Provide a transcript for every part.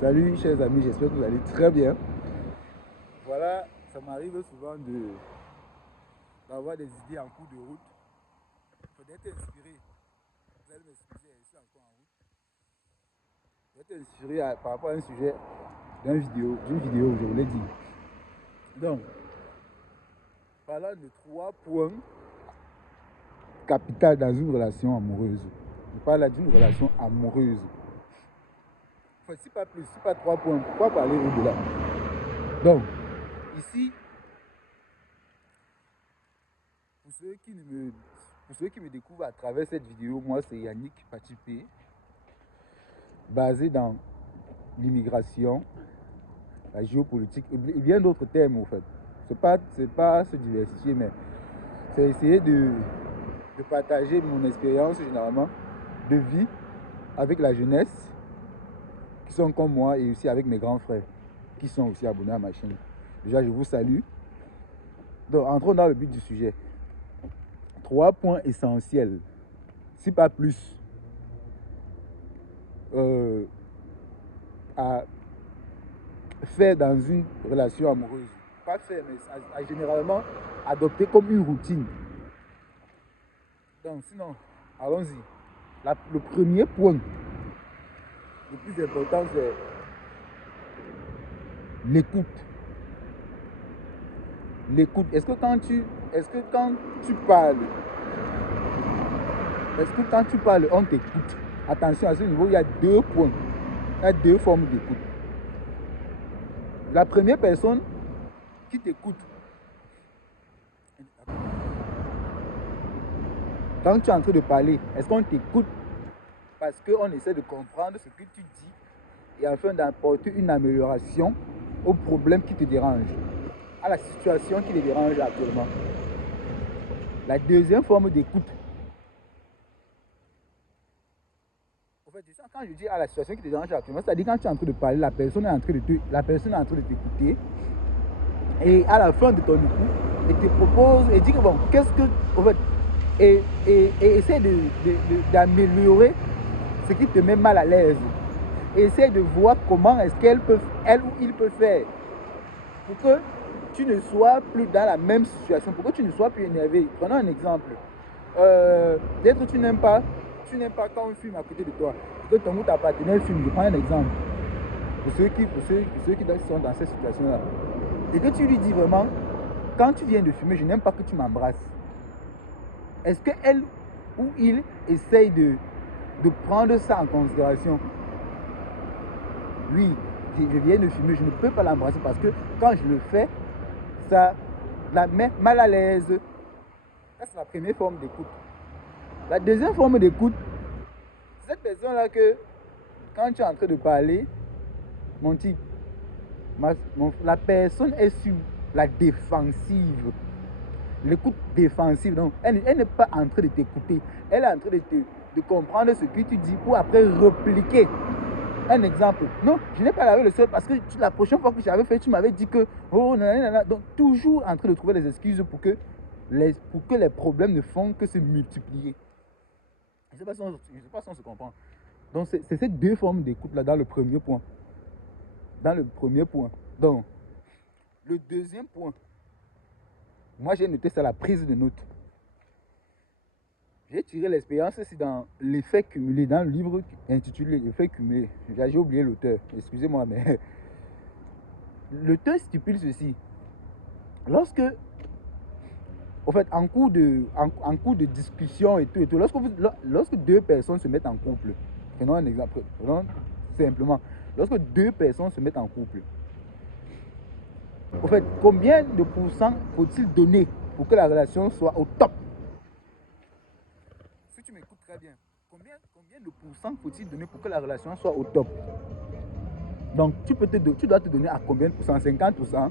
Salut chers amis, j'espère que vous allez très bien. Voilà, ça m'arrive souvent d'avoir des idées en cours de route. Il faut être inspiré. Vous allez m'excuser, je suis encore en route. D'être inspiré par rapport à un sujet d'une vidéo, je vous l'ai dit. Donc, parlant de 3 points capitaux dans une relation amoureuse. Je parle là d'une relation amoureuse. Enfin, si pas plus, si pas 3 points, pourquoi parler au-delà? Donc, ici, pour ceux qui me découvrent à travers cette vidéo, moi c'est Yannick Patipé, basé dans l'immigration, la géopolitique et bien d'autres thèmes en fait. C'est pas se diversifier, mais c'est essayer de partager mon expérience généralement de vie avec la jeunesse qui sont comme moi et aussi avec mes grands frères qui sont aussi abonnés à ma chaîne. Déjà, je vous salue. Donc, entrons dans le but du sujet. 3 points essentiels, si pas plus, à faire dans une relation amoureuse. Pas faire, mais généralement adopter comme une routine. Donc, sinon, allons-y. Le premier point, le plus important, c'est l'écoute. L'écoute. Est-ce que quand tu parles, on t'écoute? Attention, à ce niveau, il y a 2 points. Il y a 2 formes d'écoute. La première personne qui t'écoute, quand tu es en train de parler, est-ce qu'on t'écoute parce qu'on essaie de comprendre ce que tu dis et afin d'apporter une amélioration au problème qui te dérange, à la situation qui te dérange actuellement? La deuxième forme d'écoute, en fait, quand je dis à la situation qui te dérange actuellement, c'est-à-dire quand tu es en train de parler, la personne est en train de t'écouter et à la fin de ton écoute, elle te propose et dit que bon, qu'est-ce que, en fait, et essaie d'améliorer ce qui te met mal à l'aise. Essaie de voir comment est-ce elle ou il peut faire pour que tu ne sois plus dans la même situation, pour que tu ne sois plus énervé. Prenons un exemple. Peut-être que tu n'aimes pas quand on fume à côté de toi, que ton ou ta partenaire fume. Je prends un exemple. Pour ceux qui sont dans cette situation-là. Et que tu lui dis vraiment, quand tu viens de fumer, je n'aime pas que tu m'embrasses. Est-ce qu'elle ou il essaye de prendre ça en considération? Oui, je viens de fumer, je ne peux pas l'embrasser parce que quand je le fais, ça la met mal à l'aise. Ça, c'est la première forme d'écoute. La deuxième forme d'écoute, c'est cette personne-là que, quand tu es en train de parler, mon type, la personne est sur la défensive. L'écoute défensive, donc elle n'est pas en train de t'écouter, elle est en train de comprendre ce que tu dis pour après répliquer. Un exemple, non, je n'ai pas lavé le sol parce que la prochaine fois que j'avais fait, tu m'avais dit que, oh, nanana. Donc toujours en train de trouver des excuses pour que les problèmes ne font que se multiplier. Je ne sais pas si on se comprend. Donc c'est ces 2 formes d'écoute là dans le premier point. Donc, le deuxième point, moi j'ai noté ça, la prise de notes. J'ai tiré l'expérience aussi dans l'effet cumulé, dans le livre intitulé L'effet cumulé. J'ai oublié l'auteur, excusez-moi, mais l'auteur stipule ceci. Lorsque, en fait, en cours de discussion et tout, lorsque 2 personnes se mettent en couple, prenons un exemple, simplement, lorsque 2 personnes se mettent en couple, en fait, combien de pourcents faut-il donner pour que la relation soit au top? Si tu m'écoutes très bien, combien de pourcents faut-il donner pour que la relation soit au top? Donc, tu dois te donner à combien de pourcents? 50%,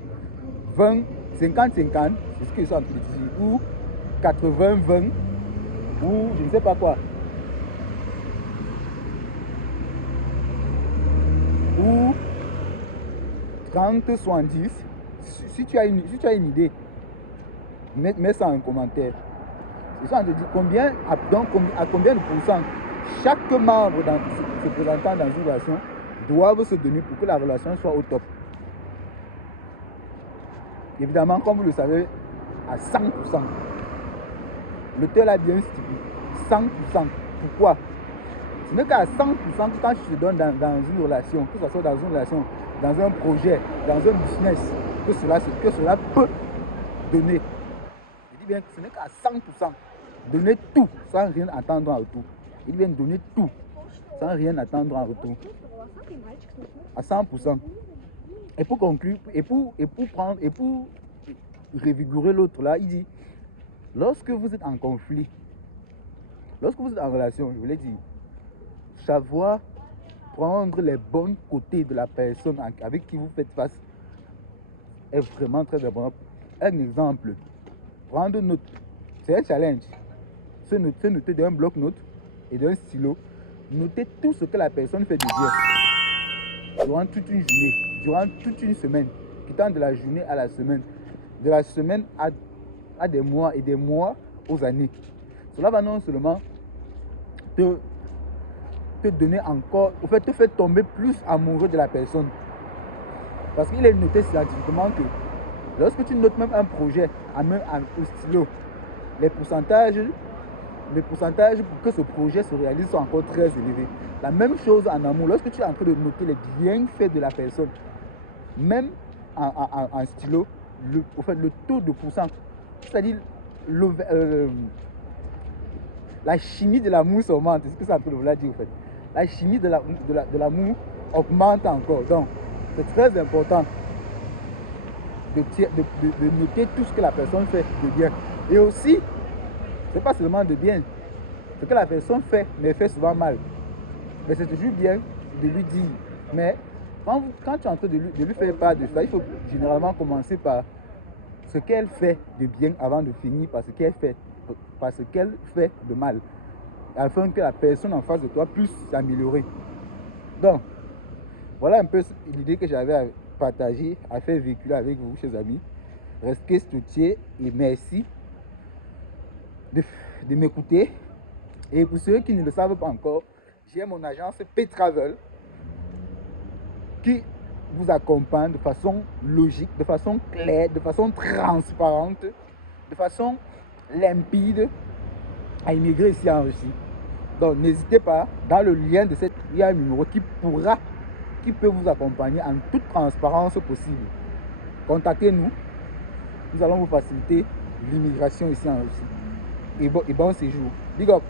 20, 50-50, c'est ce qu'ils sont en train de dire, ou 80-20, ou je ne sais pas quoi. Ou 30-70. Si tu as une idée, mets ça en commentaire. Ils sont en train de dire à combien de pourcents chaque membre se présentant dans une relation doivent se donner pour que la relation soit au top. Évidemment, comme vous le savez, à 100%. L'auteur a bien stipulé 100%. Pourquoi? Ce n'est qu'à 100% que quand je te donne dans une relation, que ce soit dans une relation, dans un projet, dans un business, que cela peut donner. Je dis bien que ce n'est qu'à 100%. Donner tout sans rien attendre en retour. Je dis bien donner tout sans rien attendre en retour. À 100%. Et pour conclure, et pour revigorer l'autre là, il dit, lorsque vous êtes en conflit, lorsque vous êtes en relation, je voulais dire, savoir prendre les bons côtés de la personne avec qui vous faites face est vraiment très important. Un exemple, prendre note, c'est un challenge. Se noter d'un bloc-notes et d'un stylo, noter tout ce que la personne fait de bien durant toute une journée, durant toute une semaine, quittant de la journée à la semaine, de la semaine à des mois et des mois aux années. Cela va non seulement te donner encore, en fait, te faire tomber plus amoureux de la personne. Parce qu'il est noté scientifiquement que lorsque tu notes même un projet au stylo, les pourcentages pour que ce projet se réalise sont encore très élevés. La même chose en amour, lorsque tu es en train de noter les bienfaits de la personne, même en stylo, le taux de pourcent, c'est-à-dire la chimie de l'amour augmente. C'est ce que c'est en train de vouloir dire en fait. La chimie de l'amour augmente encore. Donc, c'est très important de noter tout ce que la personne fait de bien. Et aussi, c'est pas seulement de bien. Ce que la personne fait, mais fait souvent mal. Mais c'est toujours bien de lui dire. Mais quand tu es en train de lui faire part de ça, il faut généralement commencer par ce qu'elle fait de bien avant de finir par ce qu'elle fait de mal, afin que la personne en face de toi puisse s'améliorer. Donc, voilà un peu l'idée que j'avais à partager, à faire véhiculer avec vous, chers amis. Restez soutiens et merci de m'écouter. Et pour ceux qui ne le savent pas encore, j'ai mon agence P-Travel qui vous accompagne de façon logique, de façon claire, de façon transparente, de façon limpide à immigrer ici en Russie. Donc n'hésitez pas, dans le lien de cette, il y a un numéro qui peut vous accompagner en toute transparence possible. Contactez-nous, nous allons vous faciliter l'immigration ici en Russie. Et bon séjour. Big up.